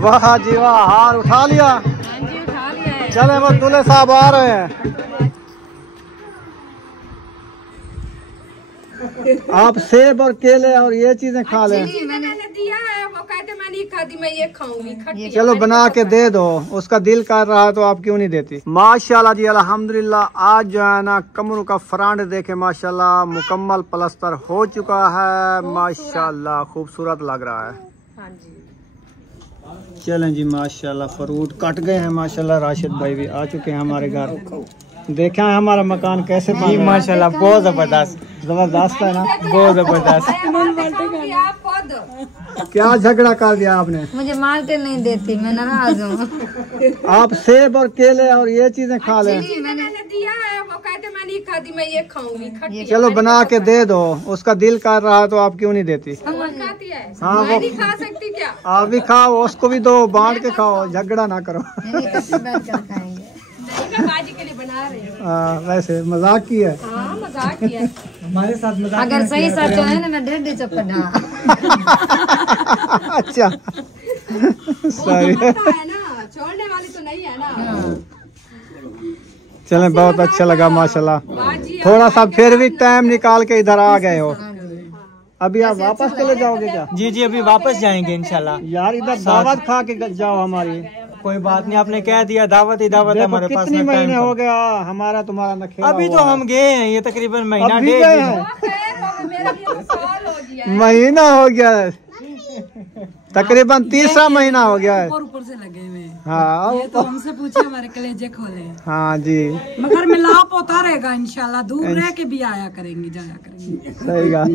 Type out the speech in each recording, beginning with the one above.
वाह जी वाह, हार उठा लिया। हाँ जी उठा लिया है। चले वो दूल्हे साहब आ रहे हैं। आप सेब और केले और ये चीजें खा लें। मैंने दिया है, वो कहते मैं नहीं खाती, मैं ये खाऊंगी खट्टी। चलो बना के दे दो, उसका दिल कर रहा है तो आप क्यों नहीं देती। माशाल्लाह जी अल्हम्दुलिल्लाह। आज जो है ना कमरू का फ्रंट देखे माशाल्लाह मुकम्मल प्लास्टर हो चुका है। माशाल्लाह खूबसूरत लग रहा है। हाँ जी चलें जी माशाल्लाह फ्रूट कट गए हैं माशाल्लाह। राशिद भाई भी आ चुके हैं हमारे घर। देखा है हमारा मकान कैसे बन रहा है। माशाल्लाह बहुत जबरदस्त है ना, बहुत जबरदस्त। क्या झगड़ा कर दिया आपने। मुझे मार्केट नहीं देती, मैं नाराज हूँ। आप सेब और केले और ये चीजें खा लें। मैंने दिया है, वो कहते मैं नहीं खाती, मैं ये खाऊंगी खट्टी। चलो बना के दे दो, उसका दिल कर रहा है तो आप क्यों नहीं देती। खाती है। हाँ मैं वो नहीं खा सकती क्या? आप भी खाओ, उसको भी दो, बांट के खाओ, झगड़ा ना करो। बाजी के लिए बना रही हूँ। वैसे मजाक की है। हाँ मजाक किया। हमारे साथ मजाक अगर सही सच है ना मैं 1.5 चप्पल डाल। अच्छा सही है ना, छोड़ने वाली तो नहीं है ना। चले बहुत अच्छा लगा माशाल्लाह। थोड़ा सा फिर भी टाइम निकाल के इधर आ गए हो। अभी आप वापस चले जाओगे क्या। जी जी अभी वापस जाएंगे इंशाल्लाह। यार इधर दावत खा के जाओ हमारी। कोई बात नहीं, आपने कह दिया दावत ही दावत है हमारे पास। कितने महीने हो गया हमारा तुम्हारा नखेरा। अभी तो हम गए हैं, ये तकरीबन महीना डेढ़ महीना हो गया है। तकरीबन तीसरा महीना हो गया है। ऊपर से लगे हुए। हाँ ये तो हमसे पूछे हमारे कलेजे खोले। हाँ जी मगर मिलाप होता रहेगा इंशाल्लाह। दूर रह के भी आया करेंगे, जाया करेंगे। सही बात।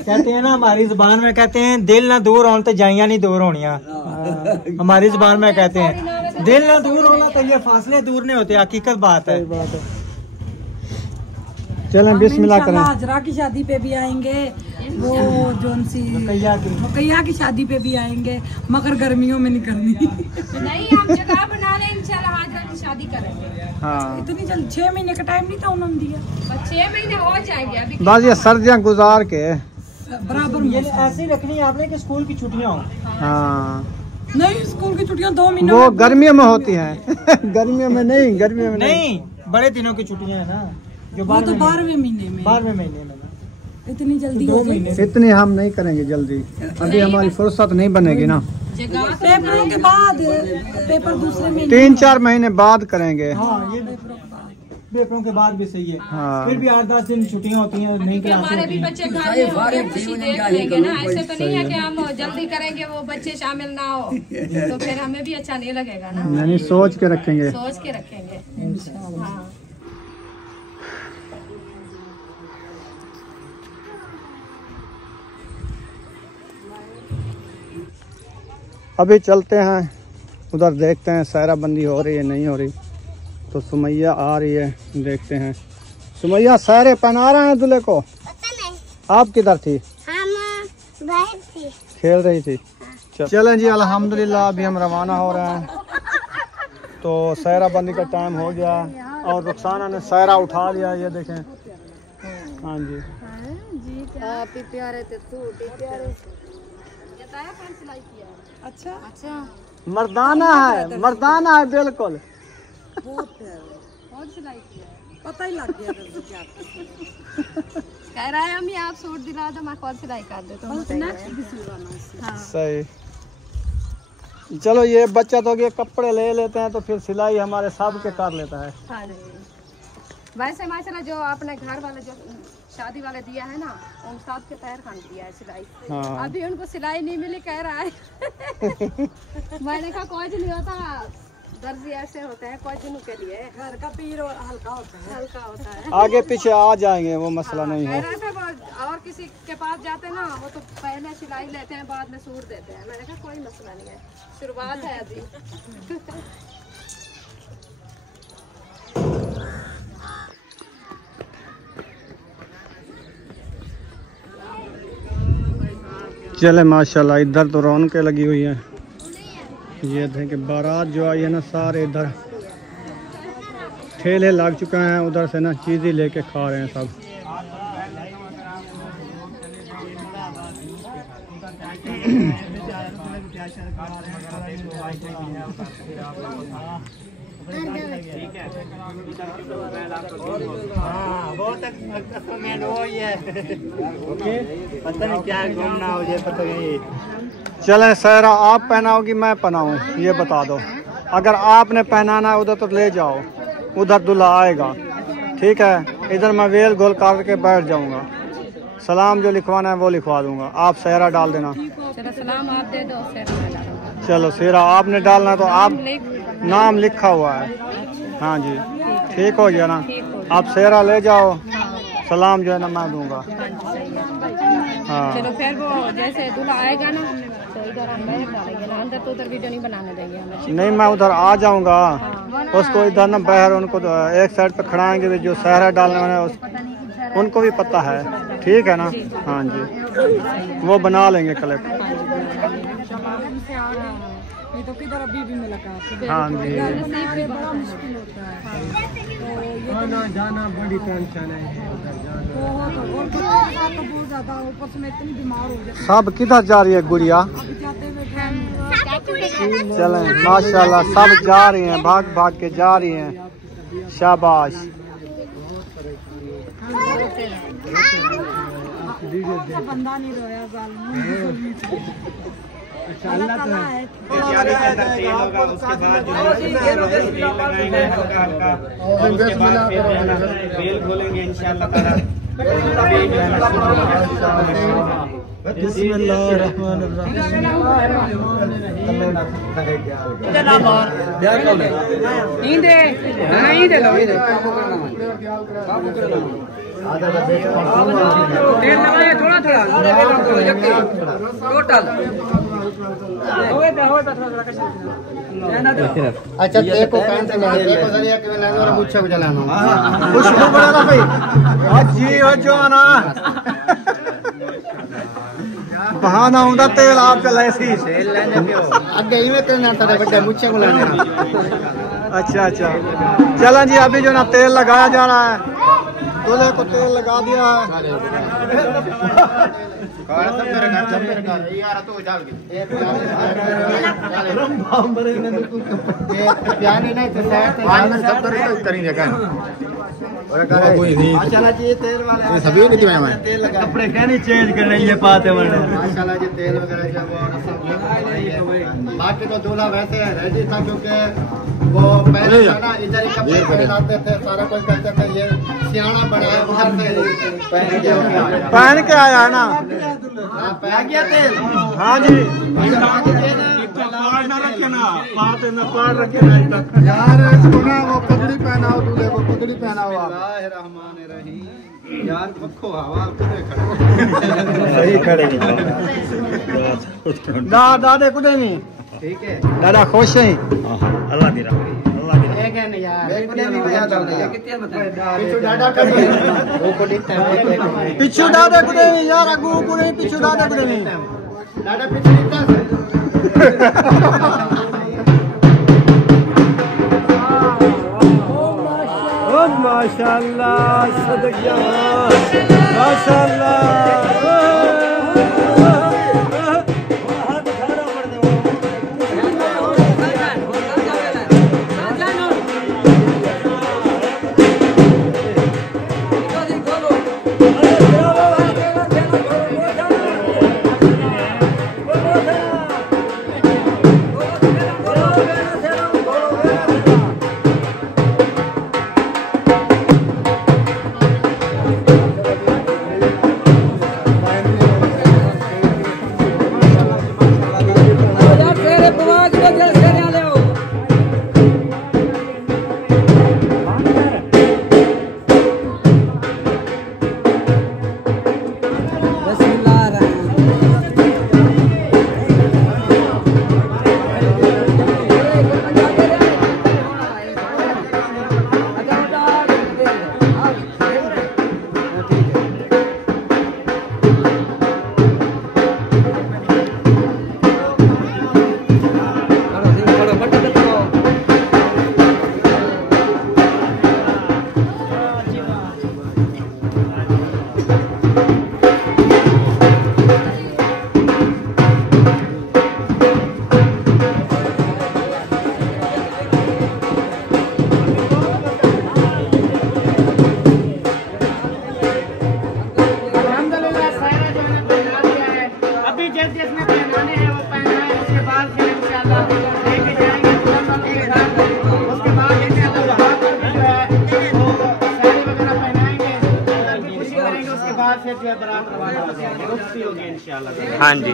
कहते हैं ना हमारी जुबान में कहते हैं दिल ना दूर होने तो जाइया नहीं दूर होनिया। हमारी जुबान में कहते हैं दिल ना दूर होना तो ये फासले दूर नहीं होते। हकीकत बात है। चलें बिस्मिल्लाह करें। हजरा की शादी पे भी आएंगे, वो जोन सी मुकैया की शादी पे भी आएंगे, मगर गर्मियों में नहीं करनी। नहीं हम जगह बना रहे हैं, इंशाल्लाह हजरा की शादी करेंगे। हाँ इतनी जल्द 6 महीने का टाइम नहीं था उन्होंने दिया। 6 महीने हो जाएंगे अभी। बस ये सर्दियाँ गुजार के बराबर ये ऐसे रखनी है आपने कि स्कूल की छुट्टियां हो। हाँ नहीं, स्कूल की छुट्टियां 2 महीने वो गर्मियों में होती हैं। गर्मियों में नहीं, गर्मियों में नहीं बड़े दिनों की छुट्टियां है ना, जो वो तो 12वें महीने में। 12वें महीने में। इतनी जल्दी हो जाएगी। इतनी हम नहीं करेंगे जल्दी, अभी हमारी फुर्सत नहीं बनेगी ना। पेपरों के बाद, पेपर दूसरे महीने 3-4 महीने बाद करेंगे। हाँ ये पेपरों के बाद भी सही है। हाँ। फिर भी 8-10 दिन छुट्टियां होती हैं, नहीं क्लास हमारे भी बच्चे घर में होंगे, खुशी देख लेंगे ना। ऐसे तो नहीं है कि हम जल्दी करेंगे वो बच्चे शामिल ना हो, तो फिर हमें भी अच्छा नहीं लगेगा ना। नहीं सोच के रखेंगे। सोच के रखेंगे। हाँ। अभी चलते हैं उधर, देखते हैं सायरा बंदी हो रही है नहीं हो रही। तो सुमैया आ रही है, देखते हैं। सुमैया सायरे पहना रहे हैं दूल्हे को। आप किधर थी। हम बाहर थी, खेल रही थी। चलें जी अल्हम्दुलिल्लाह अभी हम रवाना हो रहे हैं। तो सायरा बंदी का टाइम हो गया और रुखसाना ने सायरा उठा लिया, ये देखें। हाँ जी प्यारे थे तू, प्यारे। अच्छा अच्छा मर्दाना है, मर्दाना है बिल्कुल। बहुत सिलाई किया है, पता ही लग गया था क्या। कह रहा है अम्मी आप सूट दिला दो, मैं खुद सिलाई कर देता हूँ। हाँ। सही। चलो ये बच्चा तो ये कपड़े ले लेते हैं तो फिर सिलाई हमारे सब के कर लेता है। हाँ जी। वैसे माशाल्लाह जो आपने घर वाले जो शादी वाले दिया है ना, उन सब के पैर खंड दिया है सिलाई। हाँ। अभी उनको सिलाई नहीं मिली, कह रहा है। मैंने कहा कुछ नहीं होता, दर्जी ऐसे होते हैं कुछ दिनों के लिए। घर का पीर हल्का होता है, हल्का होता है। आगे पीछे आ जाएंगे, वो मसला नहीं है। कह रहा था और किसी के पास जाते ना, वो तो पहले सिलाई लेते हैं बाद में सूट देते हैं। मैंने कहा कोई मसला नहीं है, शुरुआत है अभी। चले माशाल्लाह इधर तो रौनकें लगी हुई हैं। ये देखें बारात जो आई है ना, सारे इधर ठेले लग चुके हैं, उधर से ना चीज़ें लेके खा रहे हैं सब। बहुत मेन वो ही है। पता नहीं क्या घूमना हो जाए, पता नहीं। चलें सहरा, आप पहनाओगी मैं पहनाऊँ ये बता दो। अगर आपने पहनाना है उधर तो ले जाओ, उधर दूल्हा आएगा, ठीक है। इधर मैं वेल गोल करके बैठ जाऊंगा, सलाम जो लिखवाना है वो लिखवा दूंगा, आप सेहरा डाल देना। चलो सलाम आप दे दो, सेहरा। चलो सेहरा आपने डालना है तो आप नाम लिखा हुआ है, हाँ जी ठीक हो गया ना। आप सेहरा ले जाओ, सलाम जो है ना मैं दूंगा। हाँ चलो फिर वो जैसे दूल्हा आएगा ना तो इधर हम बैठ डालेंगे ना, अंदर तो उधर वीडियो नहीं बनाने देंगे हमें। नहीं मैं उधर आ जाऊंगा, उसको इधर ना बाहर उनको तो एक साइड पे खड़ाएंगे, जो सेहरा डालने वाला है उनको भी पता है, ठीक है ना। हाँ जी वो बना लेंगे क्लिप। ये तो किधर अभी भी मुलाकात। हाँ जी बड़ा मुश्किल होता है, आना जाना बड़ी टेंशन है। बहुत तो बहुत ज्यादा, ऊपर से मैं इतनी बीमार हो गई। सब किधर जा रही है गुड़िया? अभी जाते हुए चलें माशाल्लाह सब जा रही हैं, भाग भाग के जा रही हैं, शाबाश। बंदा नहीं रोया अल्लाह तो है। उसके बाद रेल खोलेंगे इंशाअल्लाह ताला। अच्छा देखो देखो जरिया के और मुझे को चलाना खुशबू बढ़ेगा भाई। जी हो जो ना बहाना होता तेल आप चला ऐसी अगे इवें करना तेरे बड़े मुझे को लाना। अच्छा अच्छा चला जी, अभी जो ना तेल लगाया जा रहा है, दूल्हे को तेल लगा दिया है। सभी नहीं कपड़े कहने चेंज कर रही है पाते वरना। माशाल्लाह जी तेल वगैरह बाकी तो दूल्हा वैसे है रेडी था, क्योंकि वो पहले ना इधर ही कपड़े पहनाते थे, सारा कुछ करते थे। ये सियाना बड़ा है, उधर से पहन के आया है ना। पहन गया तेल। हाँ जी यार इसको ना वो पगड़ी पहनाओ, दूल्हे को पगड़ी पहनाओ। यार पक्को हवा सही खड़े दादे कुछ नहीं, ठीक है दादा खुश है। अल्लाह दी रहमत, अल्लाह दी रहमत। पिछू दादे कुछ नहीं यार, अगू को नहीं, पिछू दादे कुछ नहीं। दादा पीछे माशाल्लाह सदका माशाल्लाह। बाद से जो है बारात रवाना रुखती होगी इंशाल्लाह। हाँ जी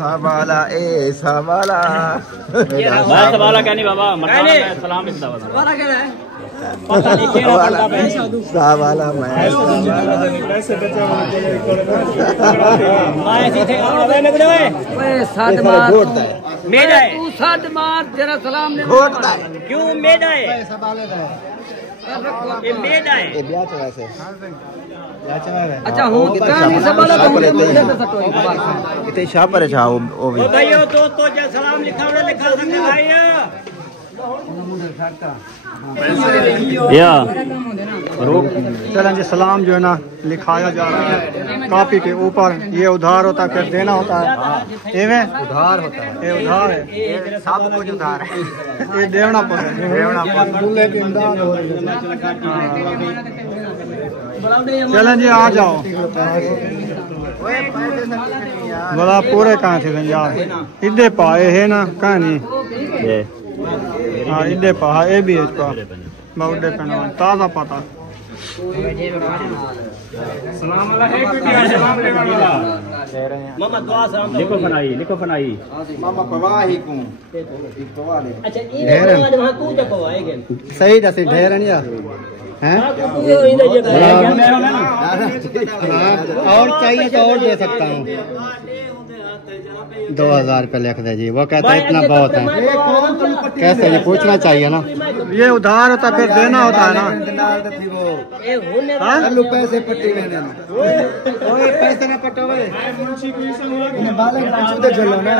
सवाला ए सवाला मैं सवाला क्या नहीं बाबा सलाम सवाला क्या है पता नहीं क्या सवाला मैं साथ मार मेड है तू साथ मार तेरा सलाम ले घोटता है क्यों मेड है सवाले है ये मेड है ये ब्याह चला से अच्छा हूं कितना नहीं सवाल इतने शाह पर छा वो भी भाई दोस्तों जो सलाम लिखा हुआ लिखा सकते भाई या चलें जी सलाम जो है ना लिखाया जा रहा है कॉपी के ऊपर। ये उधार होता है फिर देना होता है एवं उधार होता है ये उधार है सब कुछ उधार है ये देवना पड़े दूल्हे की इमदाद हो रही है। चलें जी आ जाओ बड़ा पूरे कहाँ थे यार इधे पाए है ना कहानी हाँ इधे पा ये भी है बहुत ताज़ा पता लिखो फनाई लिखो फनाई मामा पवाही को अच्छा सही दसी ढेर नहीं हैं और चाहिए तो और दे सकता हूँ 2000 रुपये लिख दे जी। वो कहता है इतना बहुत है कैसे ये पूछना चाहिए ना ये उधार होता फिर देना होता है ना आलू पैसे पट्टी मैंने पैसे ना पटोवे चलो ना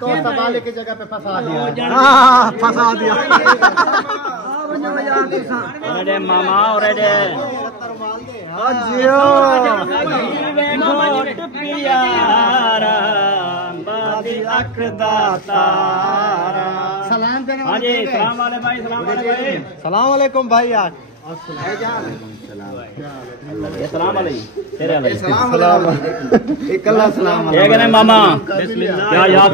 तो सवाले की जगह पे फंसा दिया फंसा दिया अरे मामा और सलाम देना हाँ जी सलाम वाले भाई सलाम वाले भाई सलाम वालेकुम भाई यार ये सलाम वाले तेरे वाले सलाम एक अल्लाह सलाम क्या कहने मामा क्या याद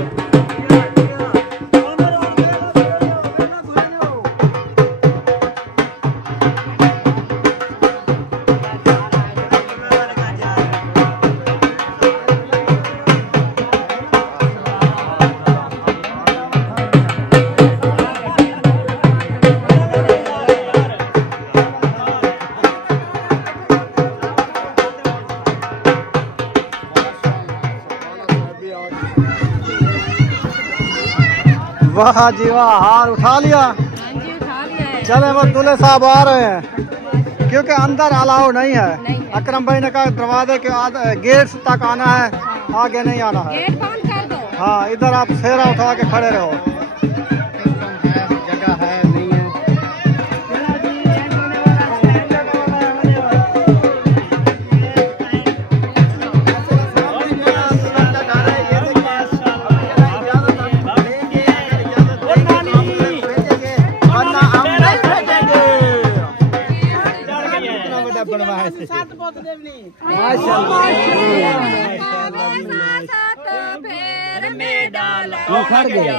वाह जी वाह हार उठा लिया। चले वो दूल्हे साहब आ रहे हैं क्योंकि अंदर अलाउ नहीं है। अकरम भाई ने कहा दरवाजे के गेट तक आना है आगे नहीं आना है। गेट बंद कर दो। हाँ इधर आप सेहरा उठा के खड़े रहो। जगह है नहीं है खड़ गया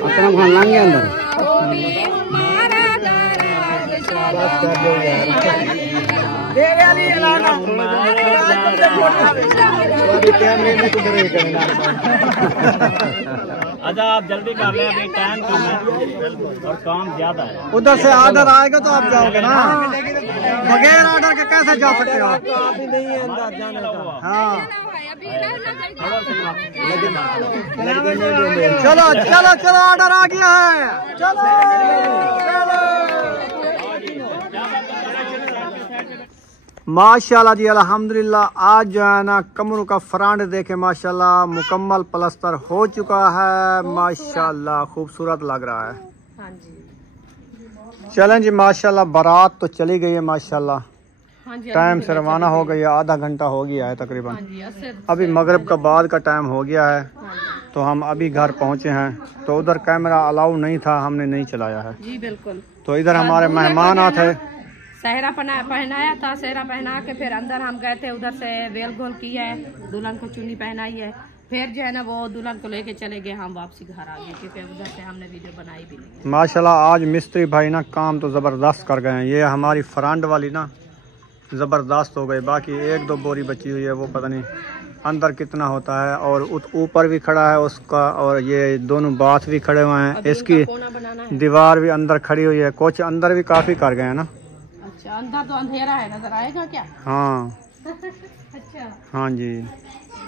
अकरम खान लंघ गया अंदर कैमरे में अच्छा आप जल्दी कर लें, अभी टाइम कम है और काम ज्यादा है। उधर से ऑर्डर आएगा तो आप जाओगे ना, बगैर ऑर्डर के कैसे जा सकते हो आप? हाँ चलो चलो चलो ऑर्डर आ गया है, चलो माशाल्लाह जी अल्हम्दुलिल्लाह। आज जो है ना कमरों का फ्रंट देखे माशाल्लाह मुकम्मल प्लास्टर हो चुका है, माशाल्लाह खूबसूरत लग रहा है। हाँ जी चलें जी माशाल्लाह, बारात तो चली गई है माशाल्लाह, हाँ जी, टाइम से रवाना हो गई है, आधा घंटा हो गया है तकरीबन। हाँ जी, असर अभी मगरिब का बाद का टाइम हो गया है, तो हम अभी घर पहुंचे हैं। तो उधर कैमरा अलाउ नहीं था, हमने नहीं चलाया है। जी बिल्कुल। तो इधर हमारे मेहमान आते, सहरा पहनाया था, सहरा पहना के फिर अंदर हम गए थे, उधर से वेल गोल किया है, दुल्हन को चुन्नी पहनाई है, फिर जो है ना वो दुल्हन को लेके चले गए, हम वापसी घर आ गए क्योंकि उधर से हमने वीडियो बनाई भी नहीं। माशाल्लाह आज मिस्त्री भाई ना काम तो ज़बरदस्त कर गए हैं। ये हमारी फ्रंट वाली ना ज़बरदस्त हो गई, बाकी एक दो बोरी बची हुई है, वो पता नहीं अंदर कितना होता है। और ऊपर भी खड़ा है उसका, और ये दोनों बाथ भी खड़े हुए हैं, इसकी दीवार भी अंदर खड़ी हुई है। कुछ अंदर भी काफ़ी कर गए हैं ना। अच्छा अंदर तो अंधेरा है, नजर आएगा क्या? हाँ अच्छा हाँ जी,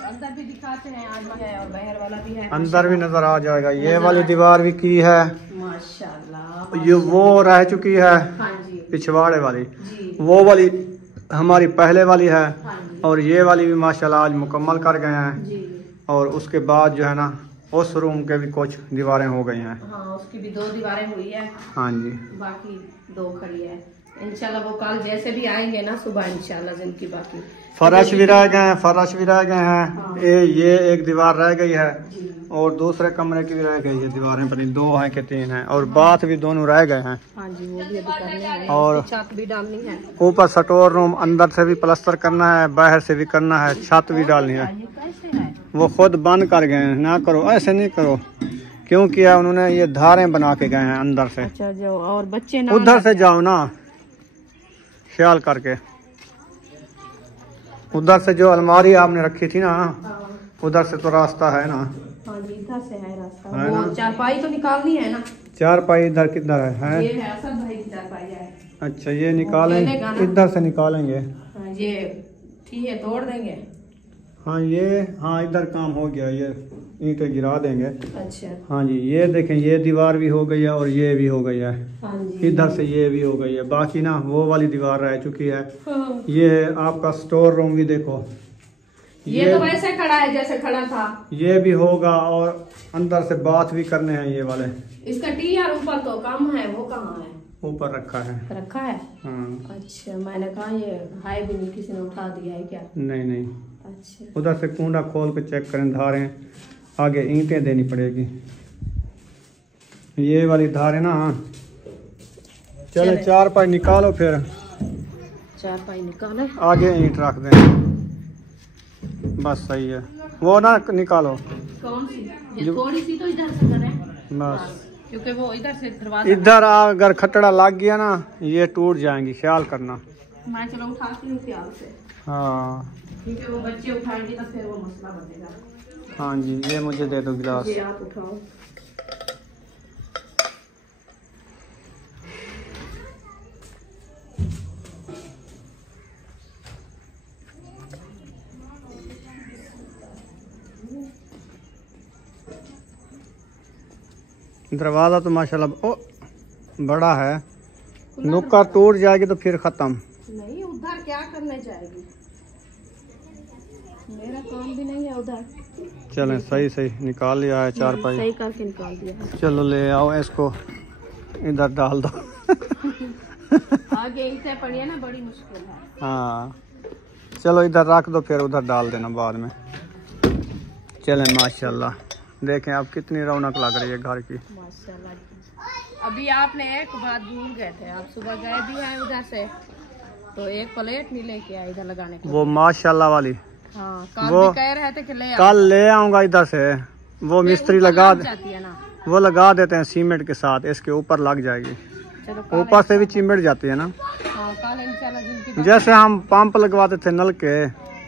अंदर भी दिखाते हैं, आज है और बाहर वाला भी है, अंदर भी नजर आ जाएगा। ये वाली दीवार भी की है माशाल्लाह। ये वो रह चुकी है, हाँ जी पिछवाड़े वाली जी, वो वाली हमारी पहले वाली है, हाँ जी और ये वाली भी माशाल्लाह आज मुकम्मल कर गए हैं। जी। और उसके बाद जो है ना उस रूम के भी कुछ दीवारें हो गई हैं। हाँ उसकी भी 2 दीवारें हुई है, हाँ जी, बाकी 2 खड़ी है। इंशाल्लाह वो कल जैसे भी आएंगे ना सुबह इंशाल्लाह जिनकी बाकी फर्श भी रह गए हैं, फर्श भी रह गए हैं। ये एक दीवार रह गई है, और दूसरे कमरे की भी रह गई है दीवारें, पता नहीं 2 हैं कि 3 हैं, और बाथ भी दोनों रह गए हैं। हाँ जी वो भी अभी करने हैं, और छत भी डालनी है, ऊपर स्टोर रूम अंदर से भी प्लास्टर करना है, बाहर से भी करना है, छत भी डालनी है। ये कैसे है? वो खुद बंद कर गए हैं, ना करो ऐसे नहीं करो, क्यों किया उन्होंने, ये धारें बना के गए हैं अंदर से। अच्छा जो और बच्चे ना उधर से जाओ ना ख्याल करके, उधर से जो अलमारी आपने रखी थी ना, उधर से तो रास्ता है ना। हाँ जी इधर से है रास्ता, है वो ना? चारपाई तो निकालनी है ना, 4 पाई इधर किधर है? ये है असद भाई की चारपाई है। अच्छा ये निकालेंगे, इधर से निकालेंगे। हाँ, ये ठीक है तोड़ देंगे। हाँ ये, हाँ इधर काम हो गया, ये ईंटें गिरा देंगे। अच्छा हाँ जी ये देखें, ये दीवार भी हो गई है और ये भी हो गई है, हाँ जी इधर से ये भी हो गई है। बाकी ना वो वाली दीवार रह चुकी है। हाँ। ये आपका स्टोर रूम भी देखो, ये तो वैसे खड़ा है जैसे खड़ा था, ये भी होगा, और अंदर से बाथ भी करने हैं ये वाले। इसका टीआर ऊपर तो कम है, वो कहाँ है? ऊपर रखा है। रखा है। हाँ अच्छा मैंने कहा ये है भी नहीं, किसी ने उठा दिया है क्या? नहीं नहीं, अच्छा उधर से कुंडा खोल के चेक करें, धारें आगे ईंटें देनी पड़ेगी। ये वाली धारें ना, चले 4 पाई निकालो, फिर 4 पाई निकाले, आगे ईंट रख दें, बस सही है। वो ना निकालो कौन सी? ये थोड़ी सी तो इधर से करें बस, क्योंकि वो इधर से दरवाजा, इधर अगर खटड़ा लग गया ना ये टूट जाएंगी, ख्याल करना। मैं चलो उठाती हूँ प्यार से, हाँ क्योंकि वो बच्चे उठाएंगे तो फिर वो मसला बनेगा। हाँ जी ये मुझे दे दो गिलास। ये आप उठाओ। दरवाजा तो माशाल्लाह ओ बड़ा है, नुक्का टूट जाएगी तो फिर खत्म। नहीं उधर क्या करने जाएगी, मेरा काम भी नहीं है उधर। चलें सही सही निकाल लिया है 4 पाई, सही करके निकाल दिया है। चलो ले आओ इसको, इधर डाल दो। आगे इसे पड़ी ना, बड़ी मुश्किल है। हाँ चलो इधर रख दो, फिर उधर डाल देना बाद में। चलें माशाल्लाह, देखें आप कितनी रौनक लग रही है घर की। माशाल्लाह। अभी आपने एक बात भूल गए थे, आप सुबह गए भी हैं उधर से, तो एक प्लेट नहीं लेके आए इधर लगाने को। वो माशाल्लाह वाली, हाँ कल वो भी कह रहे थे कि ले आओ। कल ले आऊंगा इधर से, वो मिस्त्री लगा जाती है ना, वो लगा देते हैं सीमेंट के साथ, इसके ऊपर लग जाएगी। चलो ऊपर से भी चिमट जाती है ना, हाँ कल इंशाल्लाह जिनकी जैसे हम पंप लगवाते थे नल के,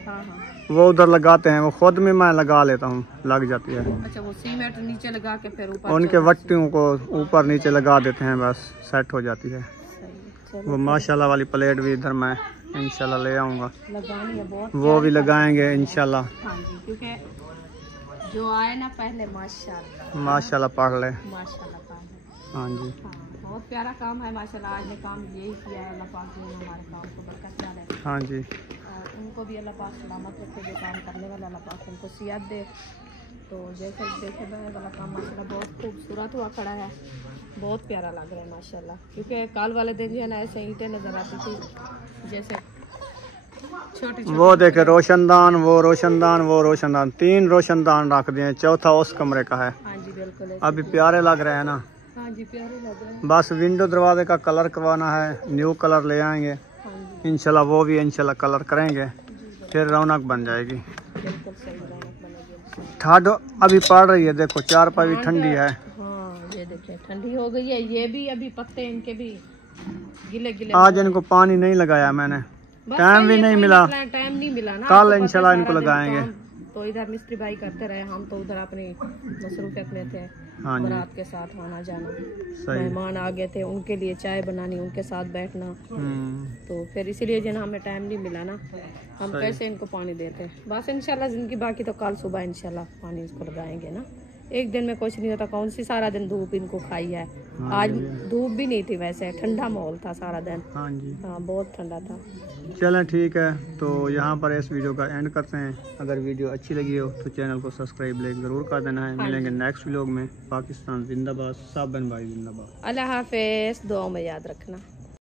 हाँ हाँ वो उधर लगाते हैं, वो खुद में मैं लगा लेता हूँ, लग जाती है। अच्छा, वो सीमेंट नीचे लगा के फिर ऊपर उनके वट्टियों को ऊपर नीचे लगा देते हैं, बस सेट हो जाती है। वो माशाल्लाह वाली प्लेट भी इधर मैं इंशाल्लाह ले आऊँगा, लगानी है बहुत, वो भी लगाएंगे इंशाल्लाह। हाँ जी, क्योंकि जो आए ना पहले माशाल्लाह माशाल्लाह पढ़ ले। माशाल्लाह काम है। हाँ जी, हाँ, बहुत प्यारा काम है माशाल्लाह। आज ने काम यही किया है, अल्लाह पाक ने हमारे काम को बरकत डाले। हाँ जी, और उनको भी अल्लाह पाक सलामत रखे, जो काम करने वाला अल्लाह पाक उनको सियात दे। तो जैसे देखे बैग वाला काम माशाल्लाह बहुत खूबसूरत हुआ खड़ा है, बहुत प्यारा लग रहा है माशाल्लाह। क्योंकि कल वाले दिन जो है ना ऐसे ईंटें नज़र आती थी, जैसे छोटी। वो देखे रोशनदान, वो रोशनदान, वो रोशनदान, 3 रोशनदान रख दिए, चौथा उस कमरे का है। हाँ जी बिल्कुल, अभी प्यारे लग रहे हैं ना। हाँ जी प्यारे लग रहे हैं। बस विंडो दरवाजे का कलर करवाना है, न्यू कलर ले आएंगे हाँ जी इंशाल्लाह, वो भी इंशाल्लाह कलर करेंगे, फिर रौनक बन जाएगी। बिल्कुल सही रौनक बनेगी। ठंड अभी पड़ रही है, देखो चारपाई भी ठंडी है। हाँ ये देखिए ठंडी हो गई है, ये भी अभी पत्ते इनके भी गिले गिले। आज इनको पानी नहीं लगाया मैंने, बस टाइम भी ये नहीं कोई मिला, मसला है, टाइम नहीं मिला ना। कल आपको पता इंशाल्लाह सारा इनको दिन लगाएंगे। काम, तो इधर मिस्त्री भाई करते रहे, हम तो उधर अपनी मसरूफियत में थे, हाँ जी, बारात के साथ आना जाना, सही। मेहमान आ गए थे, उनके लिए चाय बनानी, उनके साथ बैठना, तो फिर इसीलिए जो हमें टाइम नहीं मिला ना, हम कैसे इनको पानी देते। बस इंशाल्लाह जिंदगी बाकी तो कल सुबह इंशाल्लाह पानी इसको लगाएंगे ना। एक दिन में कुछ नहीं होता, कौन सी सारा दिन धूप इनको खाई है। आज धूप भी नहीं थी, वैसे ठंडा माहौल था सारा दिन। हाँ जी, हाँ बहुत ठंडा था। चलें ठीक है, तो यहाँ पर इस वीडियो का एंड करते हैं। अगर वीडियो अच्छी लगी हो तो चैनल को सब्सक्राइब ज़रूर कर देना है। मिलेंगे नेक्स्ट व्लॉग में। पाकिस्तान जिंदाबाद, साबन भाई जिंदाबाद। अल्लाह हाफिज़, दुआ में याद रखना।